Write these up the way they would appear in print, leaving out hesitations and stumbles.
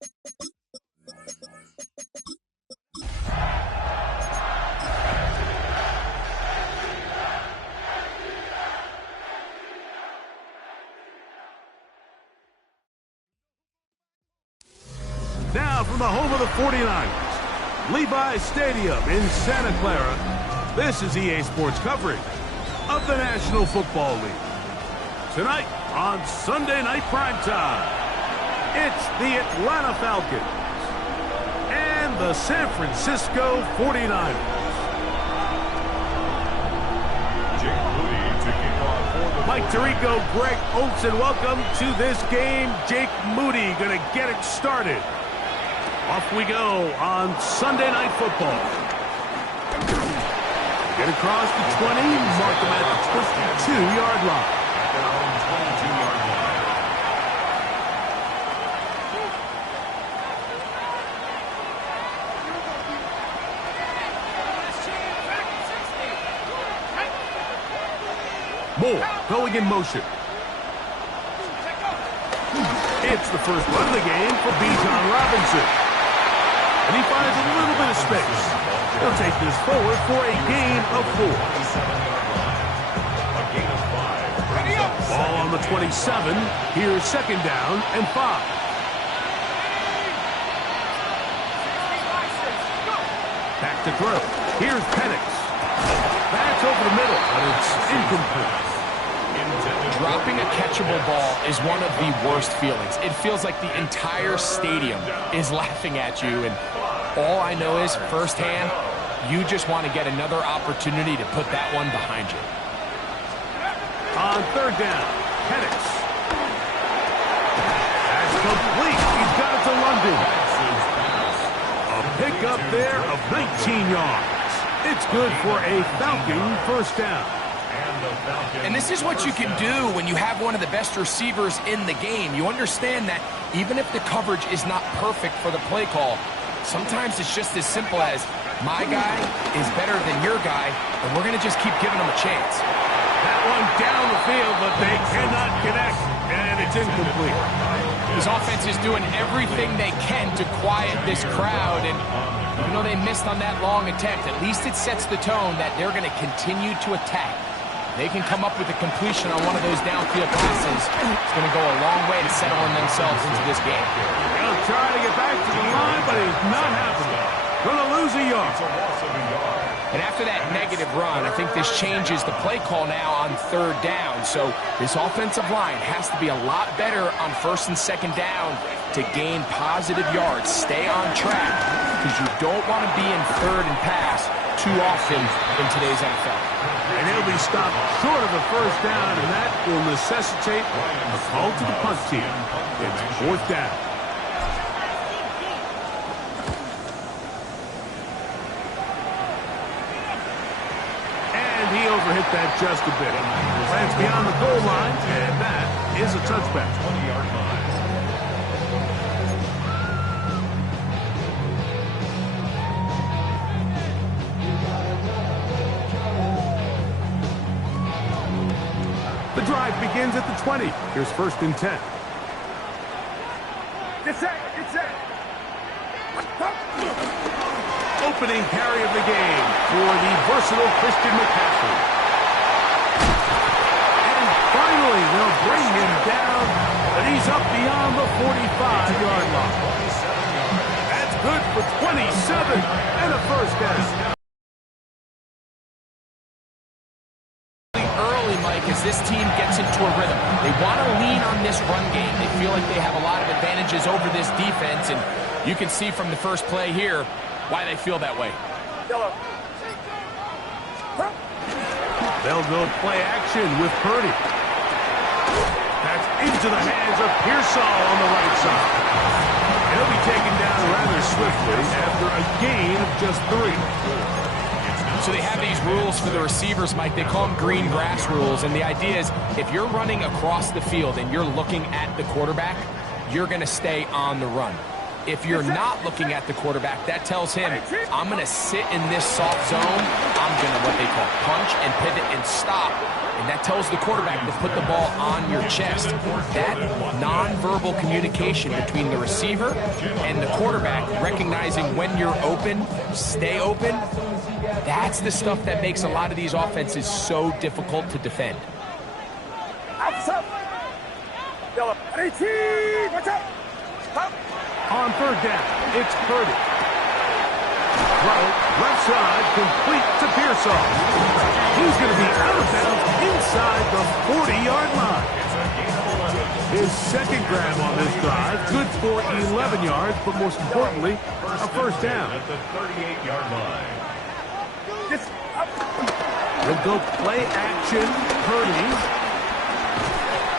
Now from the home of the 49ers, Levi's Stadium in Santa Clara, this is EA Sports coverage of the National Football League. Tonight on Sunday Night Primetime, it's the Atlanta Falcons and the San Francisco 49ers. Mike Tirico, Greg Oates, and welcome to this game. Jake Moody going to get it started. Off we go on Sunday Night Football. Get across the 20, mark them at the 22-yard line. Moore going in motion. It's the first run of the game for Bijan Robinson. And he finds a little bit of space. He'll take this forward for a gain of 4. Ball on the 27. Here's second down and 5. Back to throw. Here's Penix. That's over the middle, but it's incomplete. Dropping a catchable ball is one of the worst feelings. It feels like the entire stadium is laughing at you, and all I know is, firsthand, you just want to get another opportunity to put that one behind you. On third down, Penix. That's complete. He's got it to London. A pickup there of 19 yards. It's good for a Falcon first down. And this is what you can do when you have one of the best receivers in the game. You understand that even if the coverage is not perfect for the play call, sometimes it's just as simple as, my guy is better than your guy, and we're going to just keep giving him a chance. That one down the field, but they cannot connect, and it's incomplete. This offense is doing everything they can to quiet this crowd, and even though they missed on that long attempt, at least it sets the tone that they're going to continue to attack. They can come up with a completion on one of those downfield passes. It's going to go a long way to settling themselves into this game. They'll try to get back to the line, but it's not happening. Going to lose a yard. And after that negative run, I think this changes the play call now on third down. So this offensive line has to be a lot better on first and second down to gain positive yards. Stay on track, because you don't want to be in third and pass too often in today's NFL. And he'll be stopped short of the first down, and that will necessitate a call to the punt team. It's fourth down. And he overhit that just a bit. Lands beyond the goal line, and that is a touchback. 20-yard line. The drive begins at the 20. Here's first and 10. Get set. Opening carry of the game for the versatile Christian McCaffrey. And finally, they'll bring him down, but he's up beyond the 45-yard line. That's good for 27 and a first down. As this team gets into a rhythm, they want to lean on this run game. They feel like they have a lot of advantages over this defense, and you can see from the first play here why they feel that way. They'll go play action with Purdy. That's into the hands of Pearsall on the right side. He'll be taken down rather swiftly after a gain of just 3. So they have these rules for the receivers, Mike. They call them green grass rules, and the idea is if you're running across the field and you're looking at the quarterback, you're going to stay on the run. If you're not looking at the quarterback, that tells him, I'm going to sit in this soft zone. I'm going to what they call punch and pivot and stop. And that tells the quarterback to put the ball on your chest. That nonverbal communication between the receiver and the quarterback, recognizing when you're open, stay open, that's the stuff that makes a lot of these offenses so difficult to defend. On third down, it's Purdy. Throw, left side, complete to Pearsall. He's going to be out of bounds inside the 40-yard line. His second grab on this drive, good for 11 yards, but most importantly, a first down. At the 38-yard line. He'll go play action, Purdy.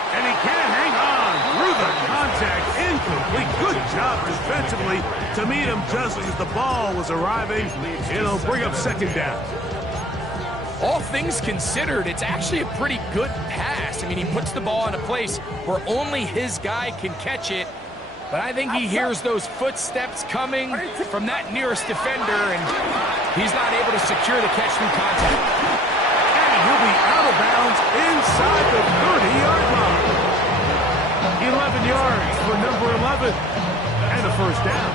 And he can't hang on through the contact, incomplete. Good job defensively to meet him just as the ball was arriving. It'll bring up second down. All things considered, it's actually a pretty good pass. I mean, he puts the ball in a place where only his guy can catch it. But I think he hears those footsteps coming from that nearest defender, and he's not able to secure the catch through contact. And he'll be out of bounds inside the 30-yard line. 11 yards for number 11, and a first down.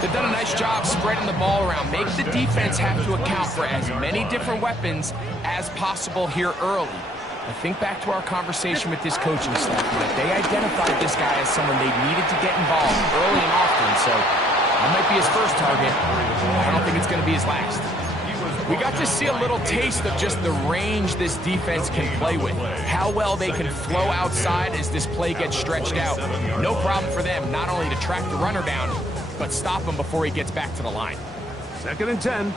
They've done a nice job spreading the ball around. Make the defense have to account for as many different weapons as possible here early. I think back to our conversation with this coaching staff, that they identified this guy as someone they needed to get involved early and often, so that might be his first target. I don't think it's going to be his last. We got to see a little taste of just the range this defense can play with, how well they can flow outside as this play gets stretched out. No problem for them not only to track the runner down, but stop him before he gets back to the line. Second and 10.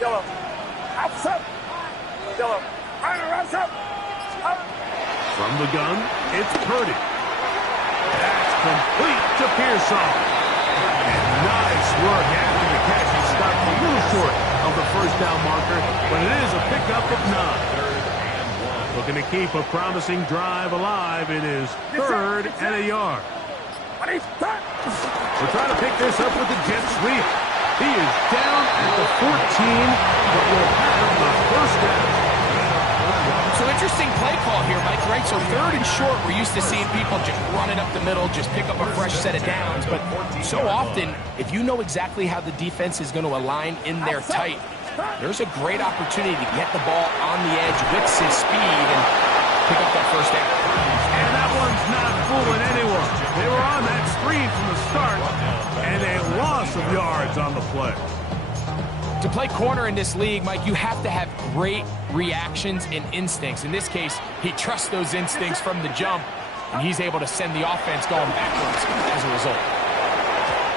Yellow. Outside. Yellow. Outside. From the gun, it's Purdy. That's complete to Pearsall. And nice work after the catch. He stopped a little short of the first down marker, but it is a pickup of 9. Looking to keep a promising drive alive. It is third and a yard. We're trying to pick this up with the jet sweep. He is down at the 14, but will have the first down. So interesting play call here, Mike, right? So third and short, we're used to seeing people just run it up the middle, just pick up a fresh set of downs. But so often, if you know exactly how the defense is going to align in there tight, there's a great opportunity to get the ball on the edge with some speed and pick up that first down. And that one's not fooling anyone. They were on that screen from the start, and a loss of yards on the play. To play corner in this league, Mike, you have to have great reactions and instincts. In this case, he trusts those instincts from the jump, and he's able to send the offense going backwards as a result.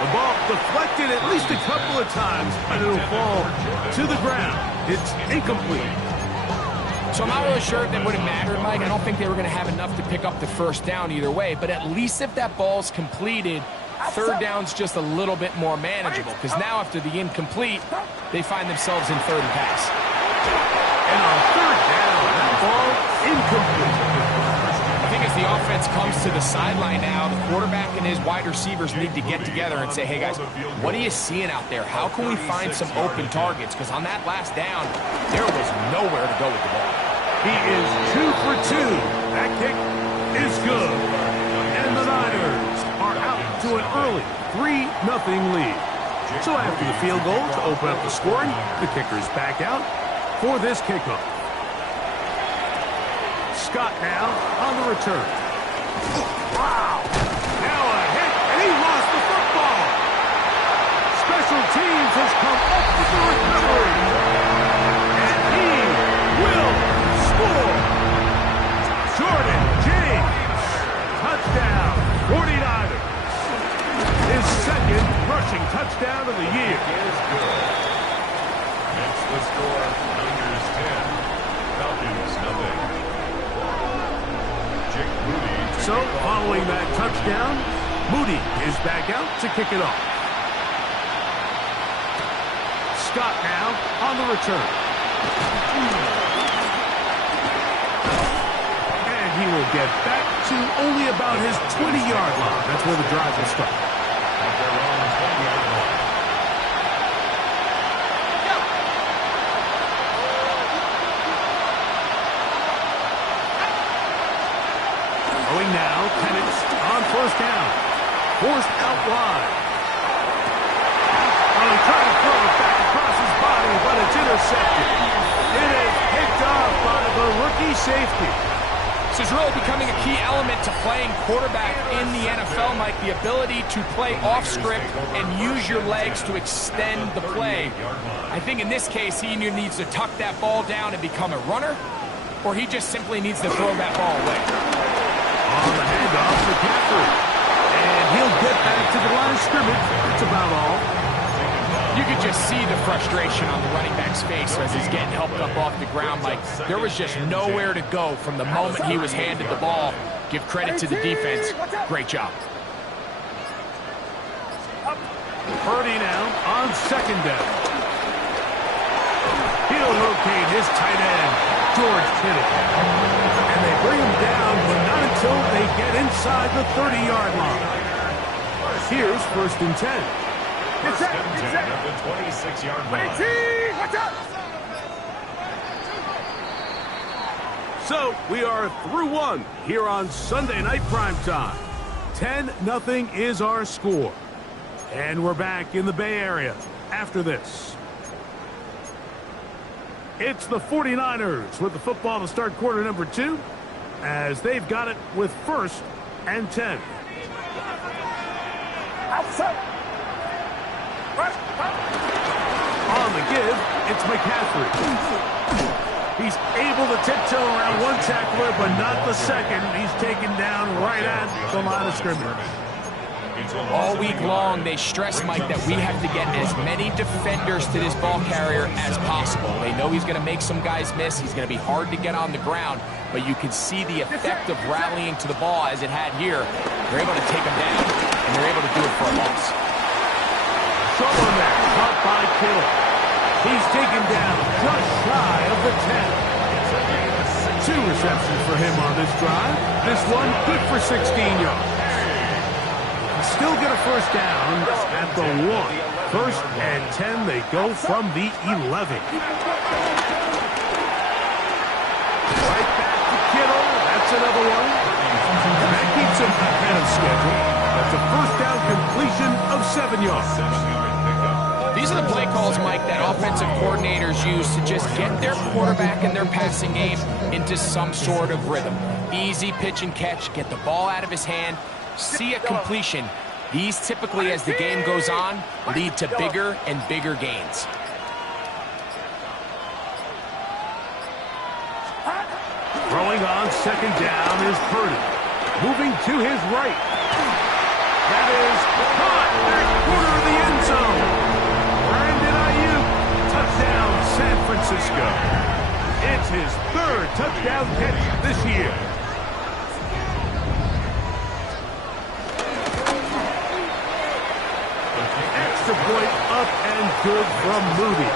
The ball deflected at least a couple of times, and it'll fall to the ground. It's incomplete. So I'm not really sure if it would have mattered, Mike. I don't think they were going to have enough to pick up the first down either way, but at least if that ball's completed, third down's just a little bit more manageable, because now after the incomplete, they find themselves in third and pass. And on third down, that ball incomplete. I think as the offense comes to the sideline now, the quarterback and his wide receivers need to get together and say, hey guys, what are you seeing out there? How can we find some open targets? Because on that last down, there was nowhere to go with the ball. He is 2 for 2. That kick is good. And the Niners are out to an early 3-0 lead. So after the field goal to open up the scoring, the kicker's back out for this kickoff. Scott now on the return. Wow! Now a hit, and he lost the football. Special teams has come up with the recovery. And he will score. Jordan James. Touchdown, 49ers. His second rushing touchdown of the year. That's the score. Niners 10. Falcons 0. So, following that touchdown, Moody is back out to kick it off. Scott now on the return. And he will get back to only about his 20-yard line. That's where the drive will start. Penix on first down. Forced out wide. Oh, he tried to throw it back across his body, but it's intercepted. It is picked off by the rookie safety. This is really becoming a key element to playing quarterback in the NFL, Mike. The ability to play off script and use your legs to extend the play. I think in this case, he either needs to tuck that ball down and become a runner, or he just simply needs to throw that ball away. On the handoff to McCaffrey. And he'll get back to the line of scrimmage. That's about all. You could just see the frustration on the running back's face as he's getting helped up off the ground. Like, there was just nowhere to go from the moment he was handed the ball. Give credit to the defense. Great job. Purdy now on second down. He'll locate his tight end, George Kittle. And they bring him down, but not until they get inside the 30-yard line. Here's 1st and 10. First and 10 at the 26-yard line. Watch out! So we are through one here on Sunday Night Primetime. 10-0 is our score. And we're back in the Bay Area after this. It's the 49ers with the football to start quarter number 2, as they've got it with 1st and 10. Outside! On the give, it's McCaffrey. He's able to tiptoe around one tackler, but not the second. He's taken down right at the line of scrimmage. All week long, they stress, Mike, that we have to get as many defenders to this ball carrier as possible. They know he's going to make some guys miss. He's going to be hard to get on the ground, but you can see the effect of rallying to the ball as it had here. They're able to take him down, and they're able to do it for a loss. Trouble there, caught by Kittle. He's taken down just shy of the 10. 2 receptions for him on this drive. This one good for 16 yards. Still get a first down at the 1. 1st and 10, they go from the 11. Right back to Kittle. That's another one. That keeps him ahead of schedule. That's a first down completion of 7 yards. These are the play calls, Mike, that offensive coordinators use to just get their quarterback and their passing game into some sort of rhythm. Easy pitch and catch, get the ball out of his hand, see a completion. These typically, as the game goes on, lead to bigger and bigger gains. Throwing on second down is Purdy. Moving to his right. That is caught back corner of the end zone. Brandon Ayuk, touchdown San Francisco. It's his 3rd touchdown catch this year. Extra point up and good from Moody.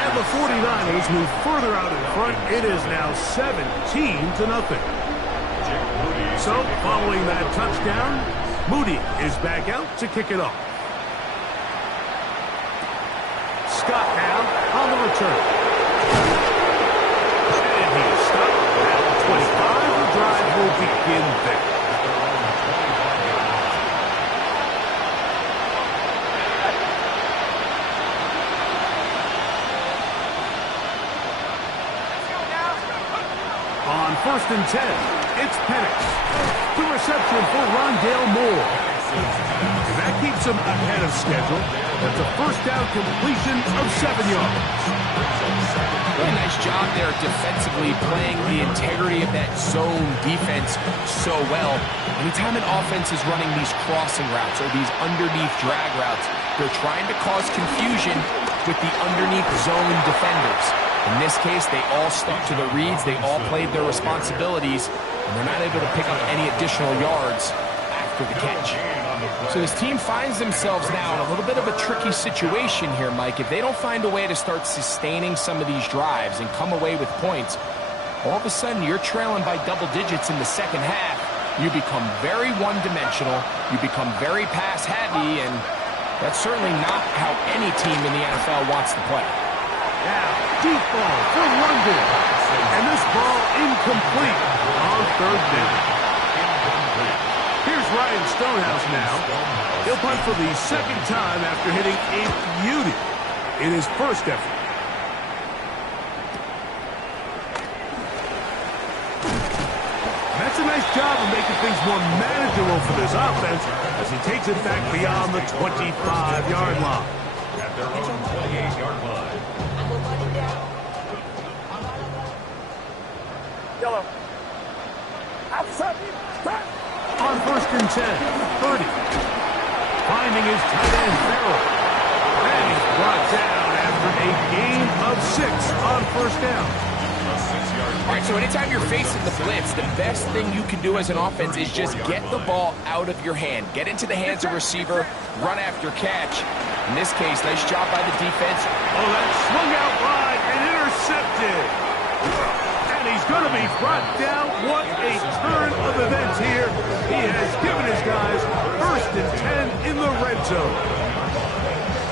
And the 49ers move further out in front. It is now 17-0. So, following that touchdown, Moody is back out to kick it off. Scott now on the return. And he is stopped at the 25. The drive will begin there. On 1st and 10, it's Penix. The reception for Rondale Moore. And that keeps him ahead of schedule. That's a first down completion of 7 yards. Really nice job there defensively, playing the integrity of that zone defense so well. Anytime an offense is running these crossing routes or these underneath drag routes, they're trying to cause confusion with the underneath zone defenders. In this case, they all stuck to the reads, they all played their responsibilities, and they're not able to pick up any additional yards after the catch. So this team finds themselves now in a little bit of a tricky situation here, Mike. If they don't find a way to start sustaining some of these drives and come away with points, all of a sudden you're trailing by double digits in the second half. You become very one-dimensional, you become very pass-heavy, and that's certainly not how any team in the NFL wants to play. Now, deep ball for London. And this ball incomplete on 3rd down. Brian Stonehouse now. He'll punt for the second time after hitting a beauty in his first effort. That's a nice job of making things more manageable for this offense as he takes it back beyond the 25-yard line. At their own 28-yard line. Yellow. Outside. Start. On 1st and 10, Purdy. Finding his tight end, Farrell. And he's brought down after a gain of 6 on 1st down. All right, so anytime you're facing the blitz, the best thing you can do as an offense is just get the ball out of your hand. Get into the hands of receiver, run after catch. In this case, nice job by the defense. Oh, that swung out wide and intercepted. And he's going to be brought down. What a turn of events here. He has given his guys 1st and 10 in the red zone.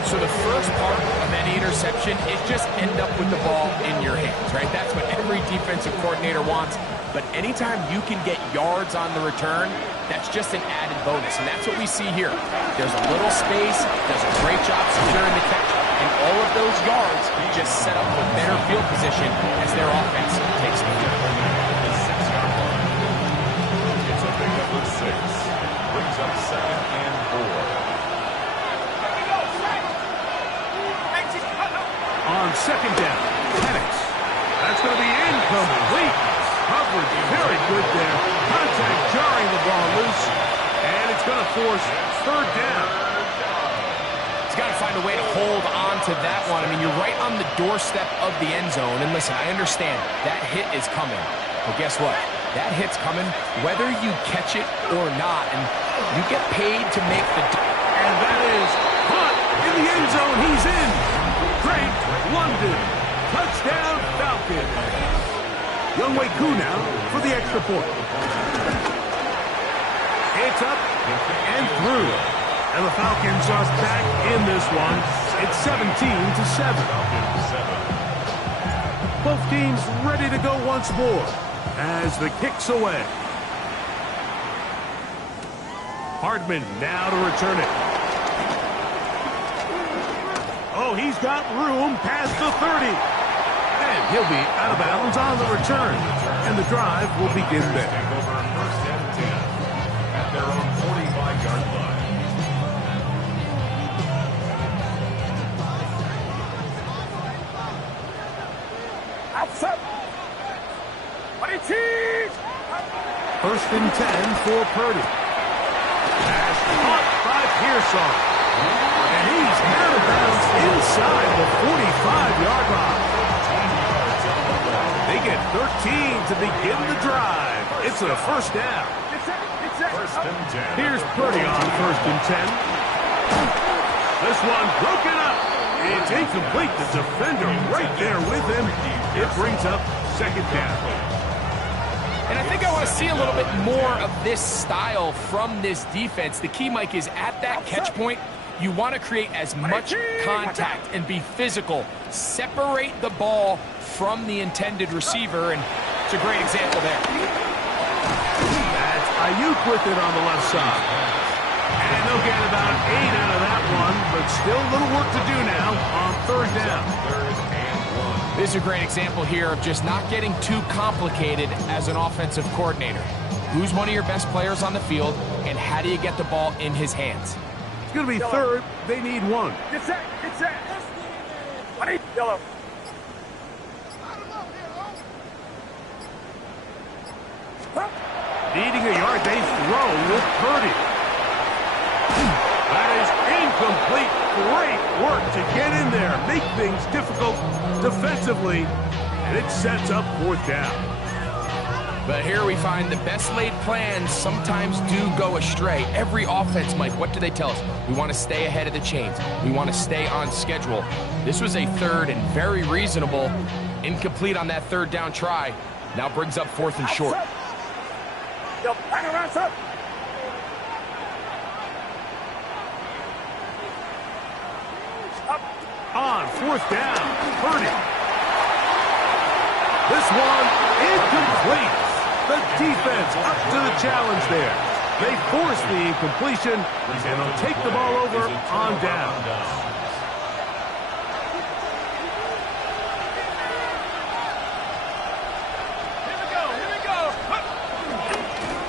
So the first part of any interception is just end up with the ball in your hands, right? That's what every defensive coordinator wants. But anytime you can get yards on the return, that's just an added bonus. And that's what we see here. There's a little space, does a great job securing the catch, and all of those yards just set up for better field position as their offense takes the field. The 6-yard line. It's a big number 6. Brings up 2nd and 4. On 2nd down, Penix. That's going to be incomplete. Coverage very good there. Contact jarring the ball loose. And it's going to force 3rd down. He's got to find a way to hold on to that one. I mean, you're right on the doorstep of the end zone. And listen, I understand that hit is coming. But guess what? That hit's coming whether you catch it or not. And you get paid to make the... And that is caught in the end zone. He's in. Great London. Touchdown Falcons. Younghoe Koo now for the extra point. It's up and through. And the Falcons are back in this one. It's 17-7. Both teams ready to go once more as the kick's away. Hardman now to return it. Oh, he's got room past the 30. And he'll be out of bounds on the return. And the drive will begin there. Take over 1st and 10 at their own 45-yard line. Outside. 22. 1st and 10 for Purdy. Pass caught by Pearson. And he's out of bounds inside the 45-yard line. They get 13 to begin the drive. It's a 1st down. 1st and 10. Here's Purdy on 1st and 10. This one broken up. It's incomplete. The defender right there with him. It brings up 2nd down. And I think I want to see a little bit more of this style from this defense. The key, Mike, is at that catch point, you want to create as much contact and be physical. Separate the ball from the intended receiver, and it's a great example there. That's Ayuk with it on the left side. And they'll get about 8 out of that one, but still a little work to do now on 3rd down. 3rd and 1. This is a great example here of just not getting too complicated as an offensive coordinator. Who's one of your best players on the field, and how do you get the ball in his hands? It's going to be 3rd. They need 1. Get set. Get set. 20. Yellow. Needing a yard, they throw with Purdy. That is incomplete. Great work to get in there, make things difficult defensively, and it sets up 4th down. But here we find the best laid plans sometimes do go astray. Every offense, Mike, what do they tell us? We want to stay ahead of the chains. We want to stay on schedule. This was a 3rd and very reasonable. Incomplete on that 3rd down try. Now brings up 4th and short. Yo, hang around, sir. On 4th down, Purdy. This one incomplete. The defense up to the challenge there. They force the incompletion, and they'll take the ball over on down.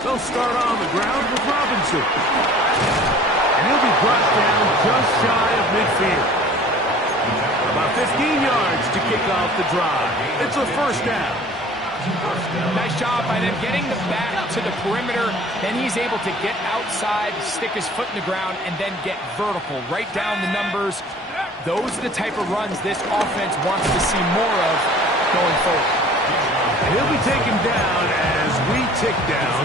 They'll start on the ground with Robinson. And he'll be brought down just shy of midfield. About 15 yards to kick off the drive. It's a first down. Nice job by them getting the back to the perimeter. Then he's able to get outside, stick his foot in the ground, and then get vertical. Right down the numbers. Those are the type of runs this offense wants to see more of going forward. And he'll be taken down as we tick down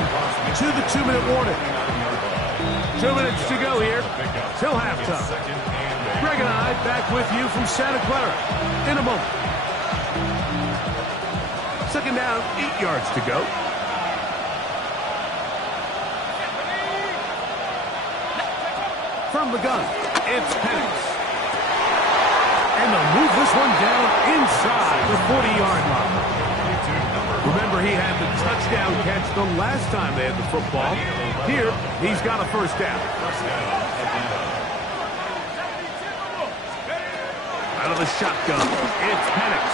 to the 2-minute warning. 2 minutes to go here till halftime. Greg and I back with you from Santa Clara in a moment. Second down, 8 yards to go. From the gun, it's Penix. And they'll move this one down inside the 40-yard line. Remember, he had the touchdown catch the last time they had the football. Here, he's got a first down. Out of the shotgun, it's Penix.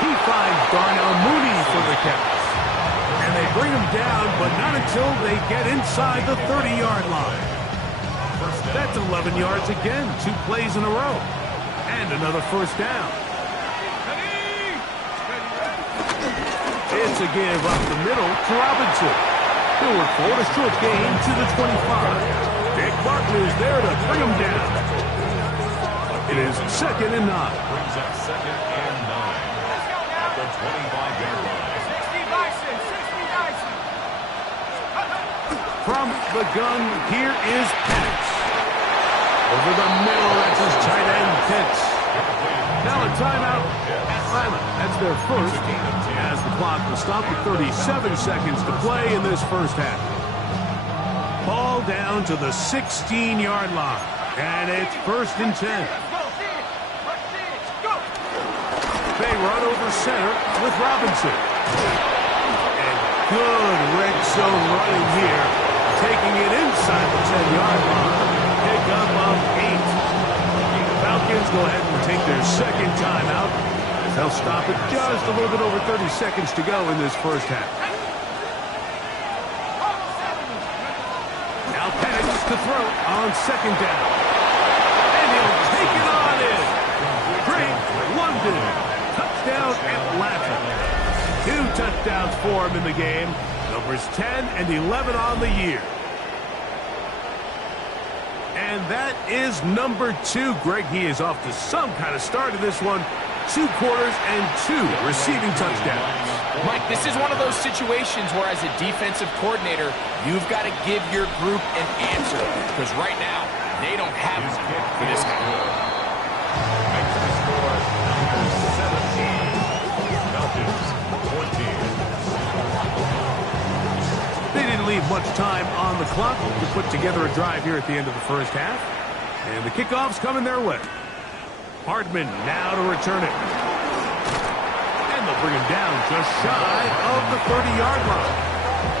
He finds Darnell Mooney for the catch. And they bring him down, but not until they get inside the 30-yard line. That's 11 yards again, 2 plays in a row. And another first down. It's a give up the middle to Robinson. He'll work forward, a short gain to the 25. Dick Barkley is there to bring him down. It is 2nd and 9. Brings up 2nd and 9 at the 25-yard line. From the gun, here is Penix. Over the middle, that's his tight end, Pitts. Now a timeout, Atlanta. That's their first, as the clock will stop with 37 seconds to play in this first half. Ball down to the 16-yard line, and it's 1st and 10. They run over center with Robinson. And good red zone running here, taking it inside the 10-yard line. Pick up of 8. Falcons go ahead and take their second timeout. They'll stop it just a little bit over 30 seconds to go in this first half. Now Penix to throw on 2nd down. And he'll take it on in. Drake London. Touchdown Atlanta. 2 touchdowns for him in the game. Numbers 10 and 11 on the year. And that is number 2. Greg, he is off to some kind of start in this one. 2 quarters and 2 receiving touchdowns. Mike, this is one of those situations where as a defensive coordinator, you've got to give your group an answer. Because right now, they don't have it for this guy. Next to score, Niners 17, Falcons 14. They didn't leave much time on the clock to put together a drive here at the end of the first half. And the kickoff's coming their way. Hardman now to return it. And they'll bring him down just shy of the 30-yard line.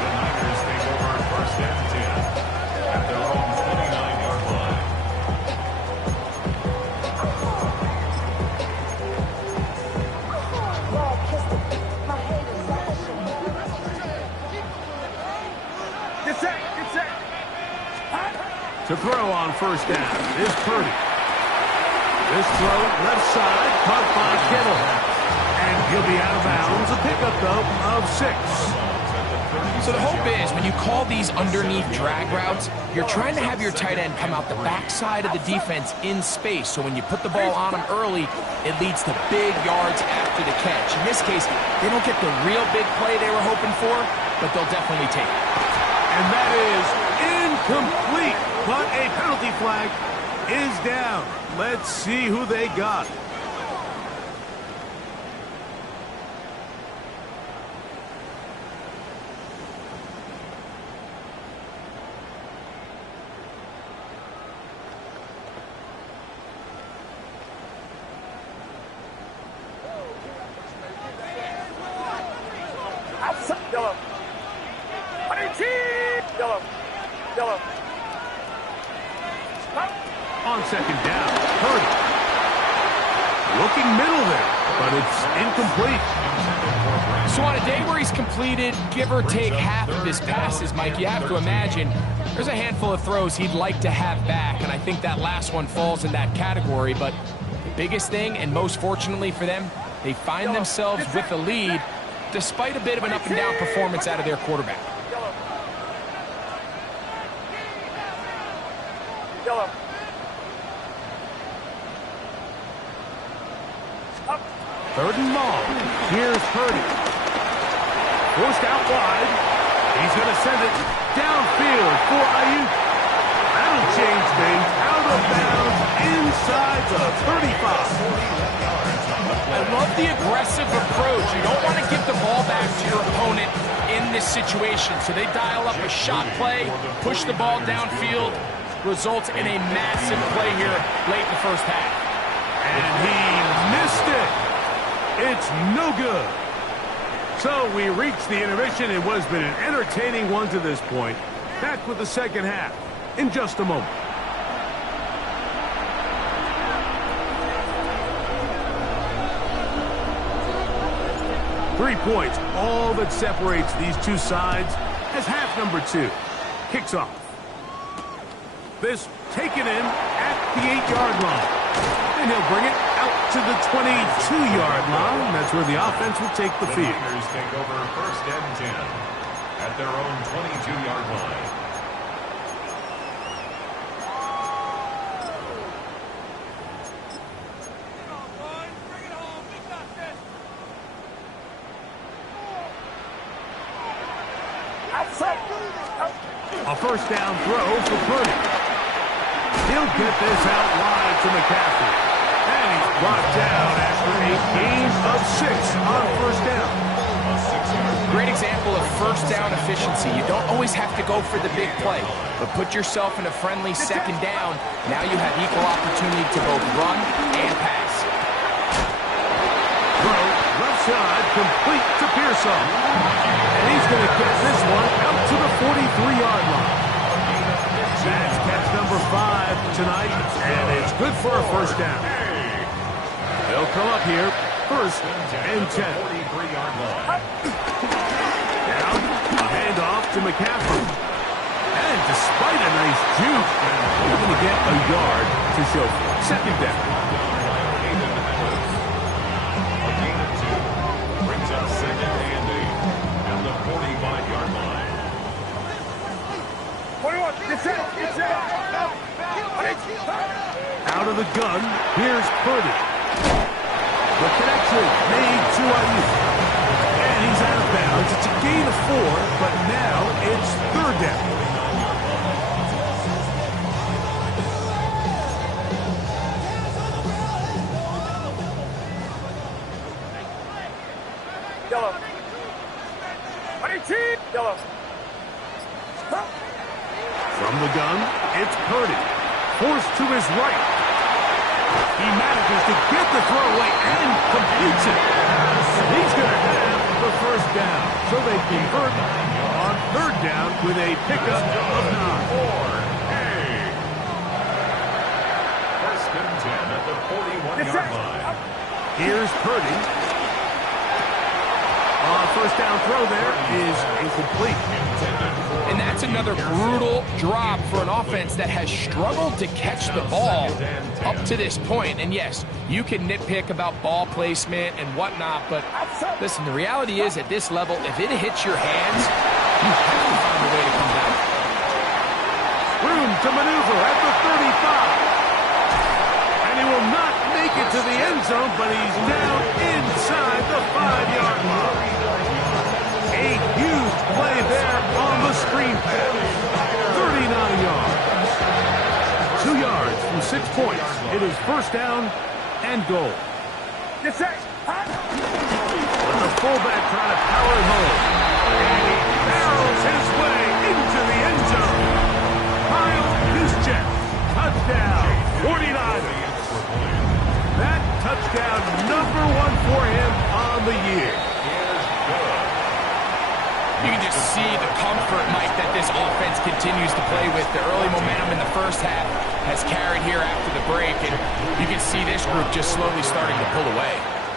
The Niners take over 1st and 10 at their own 29-yard line. Get set. To throw on 1st down is Purdy. This throw left side, caught by Kittle. And he'll be out of bounds. A pickup, though, of 6. So the hope is when you call these underneath drag routes, you're trying to have your tight end come out the backside of the defense in space. So when you put the ball on him early, it leads to big yards after the catch. In this case, they don't get the real big play they were hoping for, but they'll definitely take it. And that is incomplete. But a penalty flag is down. Let's see who they got. Outside. Yellow. 22. Yellow. Yellow. On second down, Purdy. Looking middle there, but it's incomplete. So on a day where he's completed, give or take half of his passes, Mike, you have to imagine there's a handful of throws he'd like to have back, and I think that last one falls in that category. But the biggest thing, and most fortunately for them, they find themselves with a lead despite a bit of an up-and-down performance out of their quarterback. Yellow. Third and long. Here's Purdy. Forced out wide. He's going to send it downfield for Ayuk. That'll change things. Out of bounds inside the 35. I love the aggressive approach. You don't want to give the ball back to your opponent in this situation. So they dial up a shot play, push the ball downfield, results in a massive play here late in the first half. And he missed it. It's no good. So we reached the intermission. It has been an entertaining one to this point. Back with the second half in just a moment. .3 points, all that separates these two sides as half number 2 kicks off. This taken in at the 8-yard line. And he'll bring it out to the 22-yard line. That's where the offense will take the field. The Niners take over first and 10 at their own 22-yard line. A first down throw for Purdy. He'll get this out wide to McCaffrey. And he's brought down after a gain of 6 on first down. Great example of first down efficiency. You don't always have to go for the big play, but put yourself in a friendly second down. Now you have equal opportunity to both run and pass. Throw, left side, complete to Pearson. And he's going to get this one out to the 43-yard line. That's catch number 5 tonight, and it's good for a first down. They'll come up here, first and 10. 43-yard line. Down, a handoff to McCaffrey. And despite a nice juke, he's going to get a yard to show for it. Second down. A gain of 2 brings up second and 8 at the 45-yard line. 21. It's it. Out of the gun, here's Purdy. The connection made to Ayuk. And he's out of bounds. It's a gain of 4, but now it's third down. Yellow. 22. Yellow. From the gun, it's Purdy. Forced to his right. He manages to get the throw away and completes it. He's going to have the first down. So they convert on third down with a pickup of 9. First and 10 at the 41-yard line. Here's Purdy. First down throw there is incomplete. And that's another brutal drop for an offense that has struggled to catch the ball up to this point. And yes, you can nitpick about ball placement and whatnot, but listen, the reality is at this level, if it hits your hands, you have to find a way to come back. Room to maneuver at the 35. And he will not make it to the end zone, but he's down inside the 5-yard line. A huge play there on the screen pass. 39 yards. 2 yards from 6 points. It is first down and goal. It's it. But the fullback trying to power it home. And he barrels his way into the end zone. Kyle Juszczyk. Touchdown. 49ers. That touchdown number 1 for him on the year. You can just see the comfort, Mike, that this offense continues to play with. The early momentum in the first half has carried here after the break, and you can see this group just slowly starting to pull away.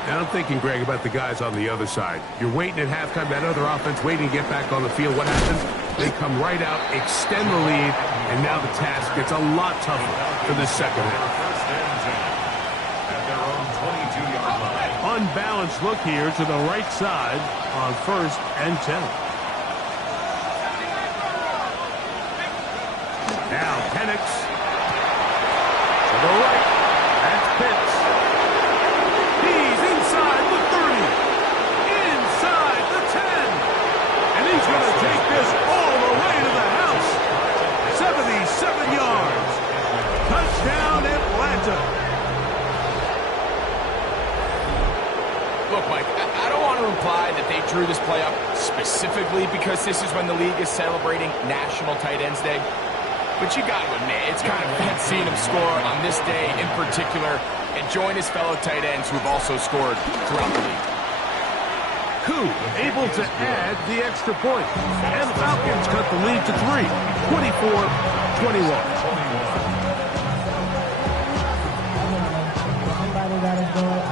And I'm thinking, Greg, about the guys on the other side. You're waiting at halftime, that other offense waiting to get back on the field. What happens? They come right out, extend the lead, and now the task gets a lot tougher for this second half. First and 10 at their own 22-yard line. Unbalanced look here to the right side on 1st and 10. Now Penix to the right. That's Pitts. He's inside the 30. Inside the 10. And he's going to take this all the way to the house. 77 yards. Touchdown Atlanta. Look, Mike, I don't want to imply that they drew this play up specifically because this is when the league is celebrating National Tight Ends Day. But you got to admit, it's kind of fun seeing him score on this day in particular and join his fellow tight ends who have also scored throughout the league. Koo able to add the extra point. And the Falcons cut the lead to 3, 24-21.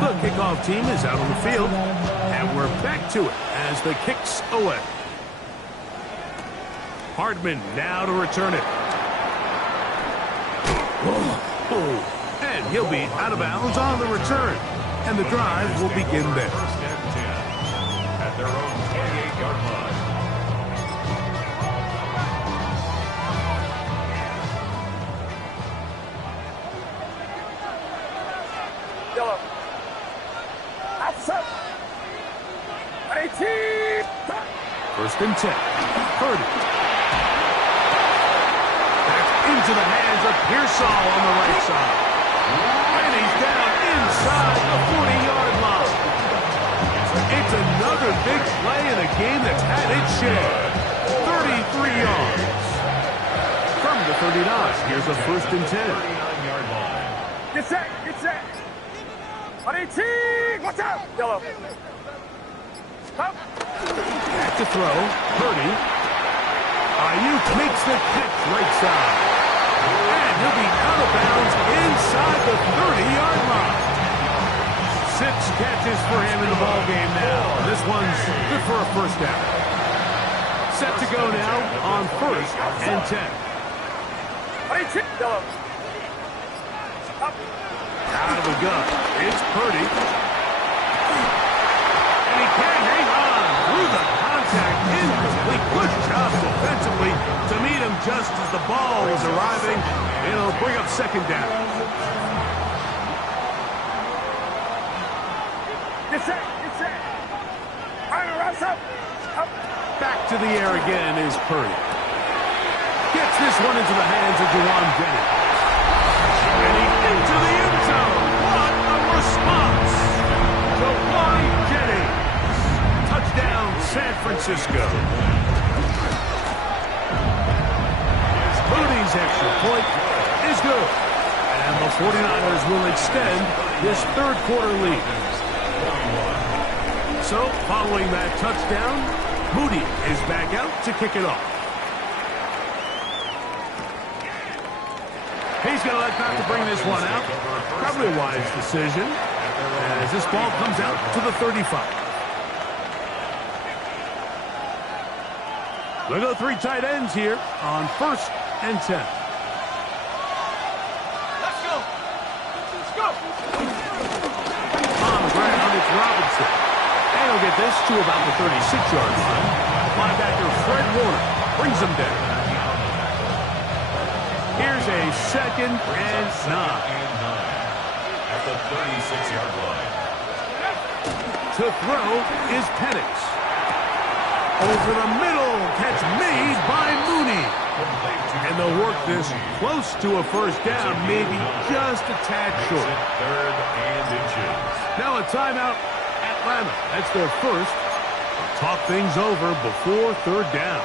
The kickoff team is out on the field, and we're back to it as the kick's away. Hardman now to return it. And he'll be out of bounds on the return, and the drive will begin there. First and 10 at their own 28-yard line. Yellow. Outside. 18. 1st and 10. Purdy. That's into the hands of Pearsall on the right side. And he's down inside the 40-yard line. It's another big play in a game that's had its share. 33 yards. From the 39, here's a 1st and 10. 39-yard line. Get set. Get set. 18. Watch out. Yellow. Up. Back to throw. Purdy. Ayuk makes the catch right side. And he'll be out of bounds inside the 30-yard line. 6 catches for him in the ballgame now. This one's good for a 1st down. Set to go now on 1st and 10. 18. Yellow. Up. Out of the gun. It's Purdy. And he can't hang on through the contact. Incomplete. Good job defensively to meet him just as the ball is arriving. It'll bring up 2nd down. Get set. Get set. Rise up. Up. Back to the air again is Purdy. Gets this one into the hands of Juwan Jennings. And he's into the end zone. What a response. Juwan Jennings. Touchdown, San Francisco. Moody's extra point is good. And the 49ers will extend this 3rd quarter lead. So, following that touchdown, Moody is back out to kick it off. He's going to elect not to bring this one out. Probably a wise decision as this ball comes out to the 35. We'll go 3 tight ends here on 1st and 10. Let's go. Let's go. On the ground, it's Robinson. And he'll get this to about the 36-yard line. Linebacker Fred Warner brings him down. Here's a 2nd and 9. At the 36-yard line. To throw is Penix. Over the middle, catch made by Mooney. And they'll work this close to a 1st down, maybe just a tad short. 3rd and inches. Now a timeout, Atlanta. That's their 1st. They'll talk things over before 3rd down.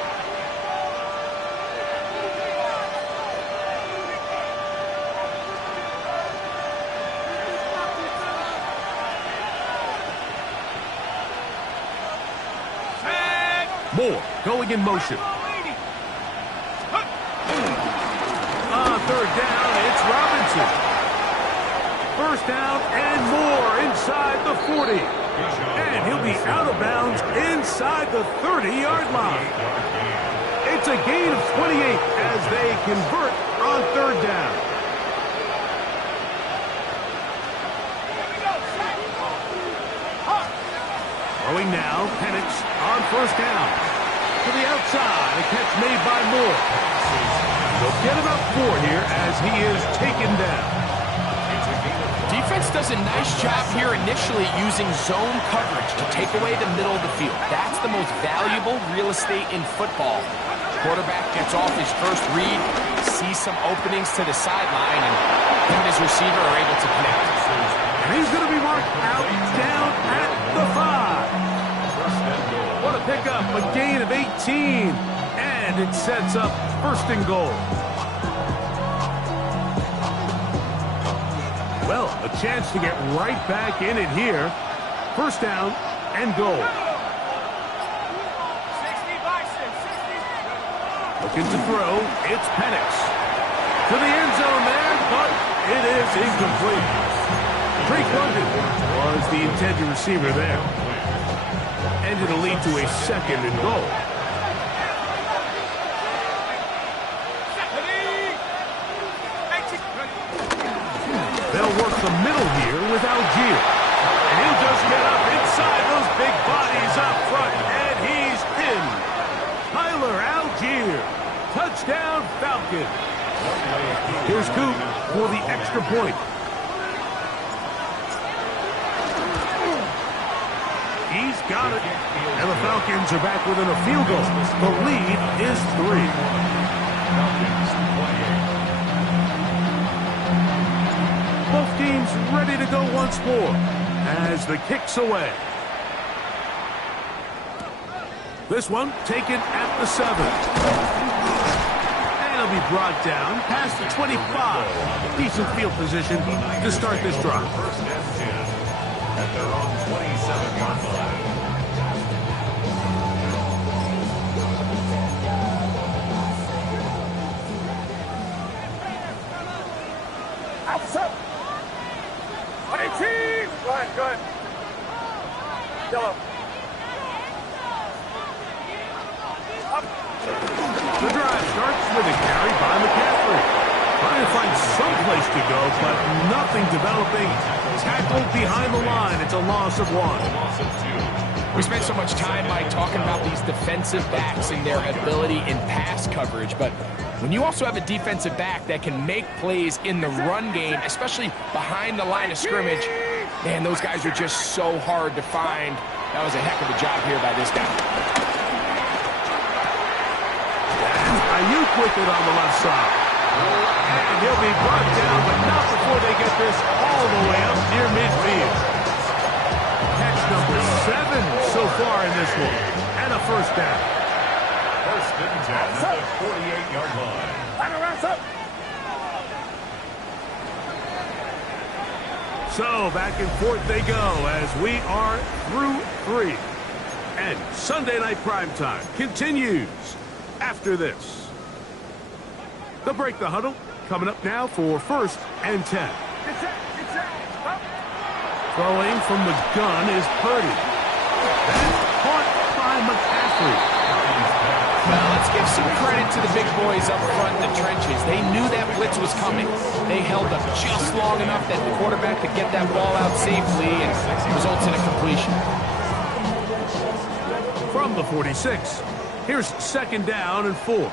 Moore going in motion. On third down, it's Robinson. First down and more inside the 40. And he'll be out of bounds inside the 30-yard line. It's a gain of 28 as they convert on third down. Throwing now, Penix on first down. To the outside, a catch made by Moore. They'll get about 4 here as he is taken down. Defense does a nice job here initially using zone coverage to take away the middle of the field. That's the most valuable real estate in football. Quarterback gets off his first read, sees some openings to the sideline, and him and his receiver are able to connect. And he's going to be marked out down at the 5. What a pickup, a gain of 18. And it sets up first and goal. Well, a chance to get right back in it here. First down and goal. 60. Looking to throw, it's Penix. To the end zone there, but it is incomplete. Drake London was the intended receiver there. And it'll lead to a second and goal. They'll work the middle here with Algier. And he'll just get up inside those big bodies up front. And he's pinned. Tyler Algier. Touchdown, Falcon. Here's Coop for the extra point. He's got it. And the Falcons are back within a field goal. The lead is 3. Both teams ready to go once more as the kick's away. This one taken at the 7. And it'll be brought down past the 25. Decent field position to start this drive. First and 10 at their own 27-yard line. Outside. 18. Good. Yellow. Up. The drive starts with a carry by McCaffrey. Trying to find some place to go, but nothing developing. Tackled behind the line. It's a loss of 1. We spent so much time, Mike, talking about these defensive backs and their ability in pass coverage, but when you also have a defensive back that can make plays in the run game, especially behind the line of scrimmage, man, those guys are just so hard to find. That was a heck of a job here by this guy. Ayuk with it on the left side. And he'll be brought down, but not before they get this all the way up near midfield. Catch number 7 so far in this one. And a first down. First and 10 at the 48-yard line. So back and forth they go as we are through 3. And Sunday Night Primetime continues after this. The break the huddle coming up now for first and 10. Throwing from the gun is Purdy. That's caught by McCaffrey. Well, let's give some credit to the big boys up front in the trenches. They knew that blitz was coming. They held up just long enough that the quarterback could get that ball out safely and results in a completion. From the 46, here's second down and 4.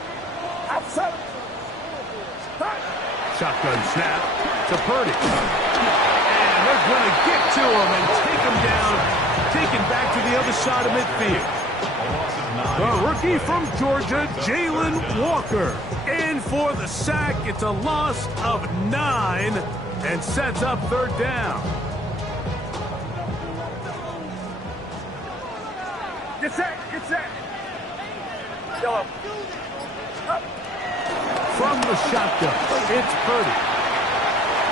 Shotgun snap to Purdy. And they're going to get to him and take him down, taken back to the other side of midfield. The rookie from Georgia, Jalen Walker, in for the sack. It's a loss of 9 and sets up third down. Get set. Yellow. From the shotgun, it's Purdy.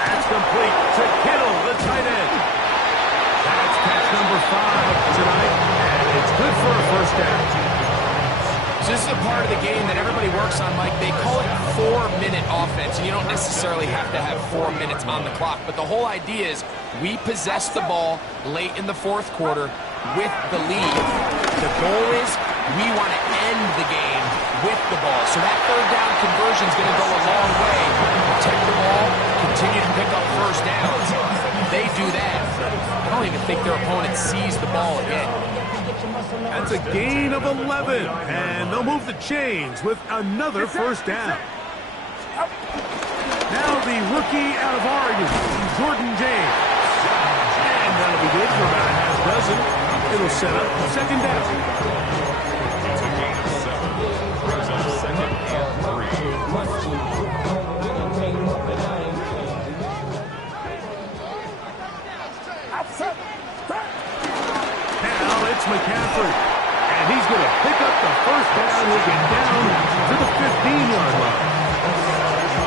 That's complete to Kittle, the tight end. That's catch number 5 tonight, and it's good for a first down. So this is a part of the game that everybody works on, Mike. They call it 4-minute offense, and you don't necessarily have to have 4 minutes on the clock. But the whole idea is we possess the ball late in the fourth quarter with the lead. The goal is we want to end the game with the ball. So that third down conversion is going to go a long way. Protect the ball, continue to pick up first downs. If they do that, I don't even think their opponent sees the ball again. That's a gain of 11, and they'll move the chains with another first down. Now the rookie out of Oregon, Jordan James. And that'll be good for about a half dozen. It'll set up second down. It's a gain of 7. Brings up second and 3. Now it's McCaffrey, and he's going to pick up the first down. He'll get down to the 15-yard line.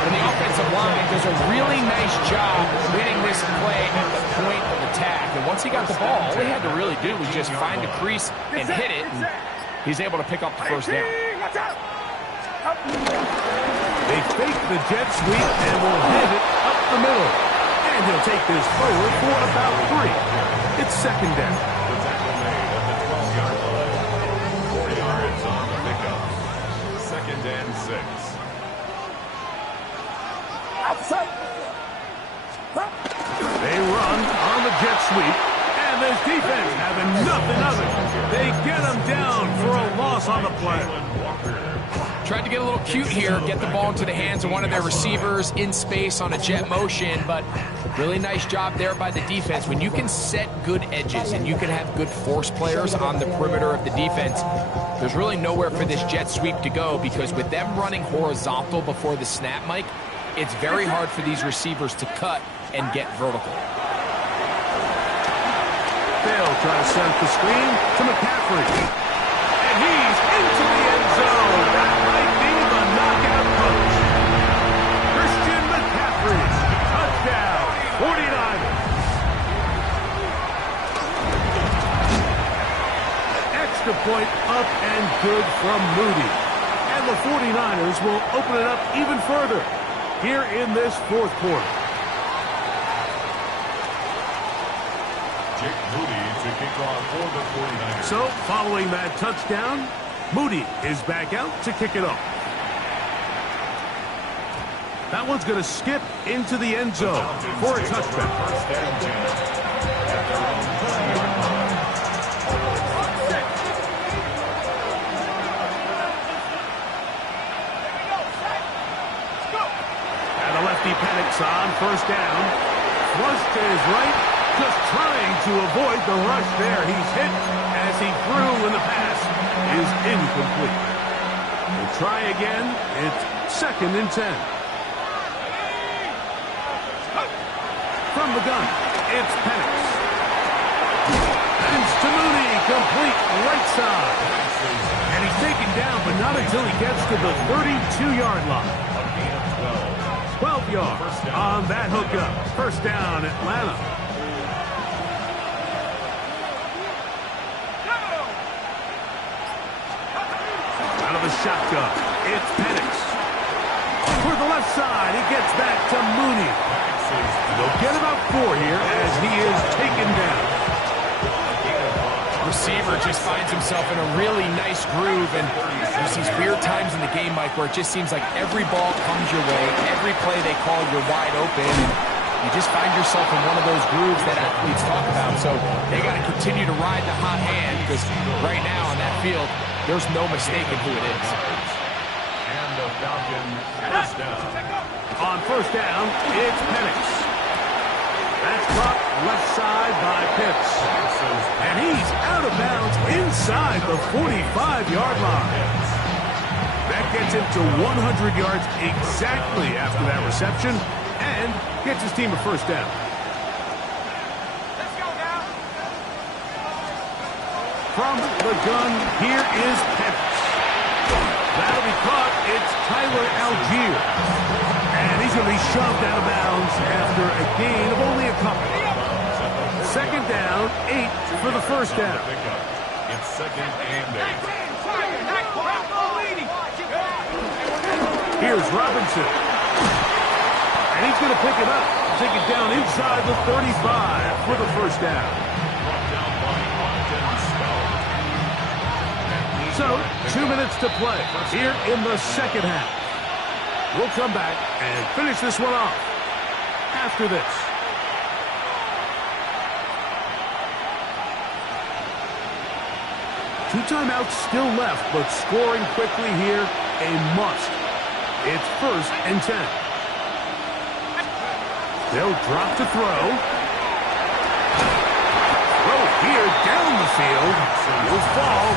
And the offensive line does a really nice job winning this play at the point of attack. And once he got the ball, all he had to really do was just find a crease and hit it, and he's able to pick up the first down. They fake the jet sweep and will hit it up the middle. And he'll take this forward for about 3. It's second down. The tackle made at the 12-yard line. 4 yards on the pickup. Second and 6. They run on the jet sweep, and this defense having nothing of it. They get him down for a loss on the play. Tried to get a little cute here, get the ball into the hands of one of their receivers in space on a jet motion, but really nice job there by the defense. When you can set good edges and you can have good force players on the perimeter of the defense, there's really nowhere for this jet sweep to go, because with them running horizontal before the snap, Mike, it's very hard for these receivers to cut and get vertical. They'll try to set up the screen to McCaffrey. And he's into the end zone. That might be the knockout punch. Christian McCaffrey. Touchdown. 49ers. Extra point up and good from Moody. And the 49ers will open it up even further here in this fourth quarter. Jake Moody to kick off for the 49ers. So, following that touchdown, Moody is back out to kick it off. That one's going to skip into the end zone for a touchback. First down chance at their own 20-yard line. And the lefty Penix on first down. Flushed to his right, just trying to avoid the rush there. He's hit as he threw, and the pass is incomplete. We'll try again. It's second and 10. From the gun, it's Penix. And to Moody, complete right side. And he's taken down, but not until he gets to the 32-yard line. A gain of 12 yards on that hookup. First down, Atlanta. Out of the shotgun, it's Penix. For the left side, he gets back to Mooney. They'll get about 4 here as he is taken down. Receiver just finds himself in a really nice groove, and there's these weird times in the game, Mike, where it just seems like every ball comes your way, every play they call, you're wide open, and you just find yourself in one of those grooves that athletes talk about. So they got to continue to ride the hot hand, because right now on that field, there's no mistaking who it is. And the Falcons first down. On first down, it's Penix. That's dropped left side by Pitts. And he's out of bounds inside the 45-yard line. That gets him to 100 yards exactly after that reception and gets his team a first down. Let's go now. From the gun, here is Penix. That'll be caught. It's Tyler Algier. And he's going to be shoved out of bounds after a gain of only a couple. Second down, 8 for the first down. It's second and 8. Here's Robinson. And he's going to pick it up. Take it down inside the 35 for the first down. So, 2 minutes to play here in the second half. We'll come back and finish this one off after this. Two timeouts still left, but scoring quickly here, a must. It's 1st and 10. They'll drop to throw. Throw here down the field. Will fall.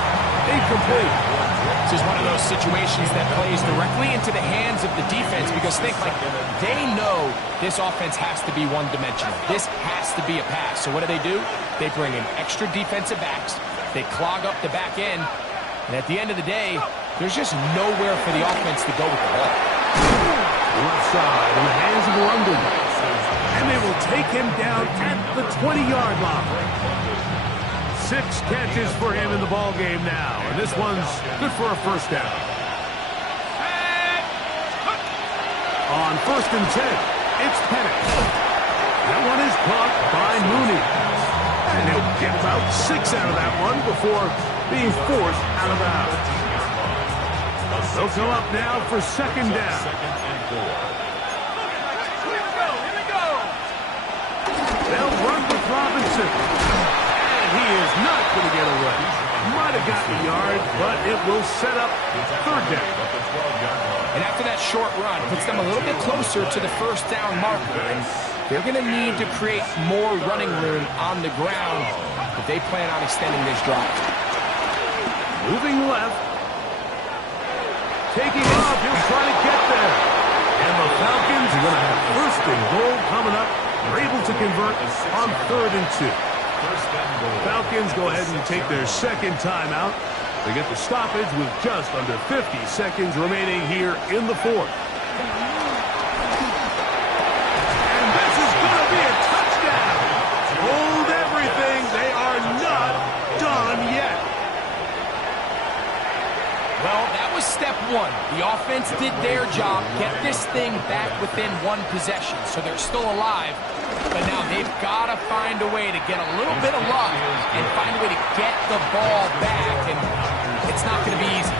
Incomplete. This is one of those situations that plays directly into the hands of the defense because think like they know this offense has to be one-dimensional. This has to be a pass. So what do? They bring in extra defensive backs. They clog up the back end. And at the end of the day, there's just nowhere for the offense to go with the ball. Left side in the hands of London. And they will take him down at the 20-yard line. 6 catches for him in the ball game now. And this one's good for a first down. On 1st and 10, it's Penix. That one is caught by Mooney. And he'll get about 6 out of that one before being forced out of bounds. They'll come up now for 2nd down. They'll run with Robinson. And he is not going to get away. Might have gotten a yard, but it will set up 3rd down. And after that short run, it puts them a little bit closer to the 1st down marker. And they're going to need to create more running room on the ground if they plan on extending this drive. Moving left. Taking off. He'll try to get there. And the Falcons are going to have 1st and goal coming up. They're able to convert on 3rd and 2. Falcons go ahead and take their 2nd timeout. They get the stoppage with just under 50 seconds remaining here in the 4th. And this is going to be a touchdown. Hold everything. They are not done yet. Well, that was step 1. The offense did their job, get this thing back within 1 possession, so they're still alive. But now they've got to find a way to get a little bit of luck and find a way to get the ball back, and it's not going to be easy.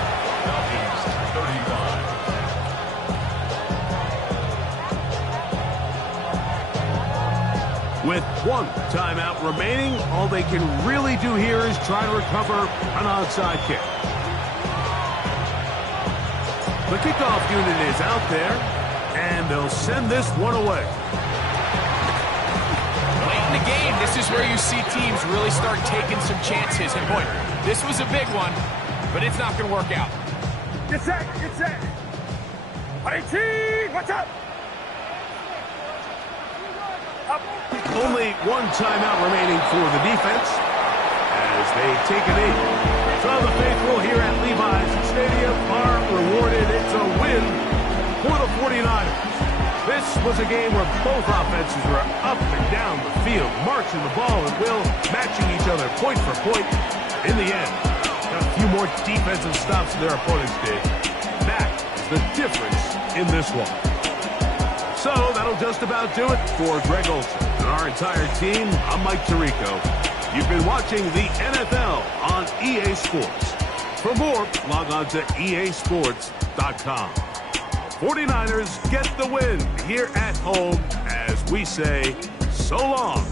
With 1 timeout remaining, all they can really do here is try to recover an onside kick. The kickoff unit is out there, and they'll send this one away. Late in the game, this is where you see teams really start taking some chances. And boy, this was a big one, but it's not going to work out. Get set, get set. IT, what's up? Up. Only 1 timeout remaining for the defense as they take a knee. So the faithful here at Levi's Stadium are rewarded. It's a win for the 49ers. This was a game where both offenses were up and down the field, marching the ball at will, matching each other point for point. In the end, got a few more defensive stops than their opponents did. That is the difference in this one. So that'll just about do it for Greg Olsen and our entire team. I'm Mike Tirico. You've been watching the NFL on EA Sports. For more, log on to easports.com. 49ers get the win here at home as we say so long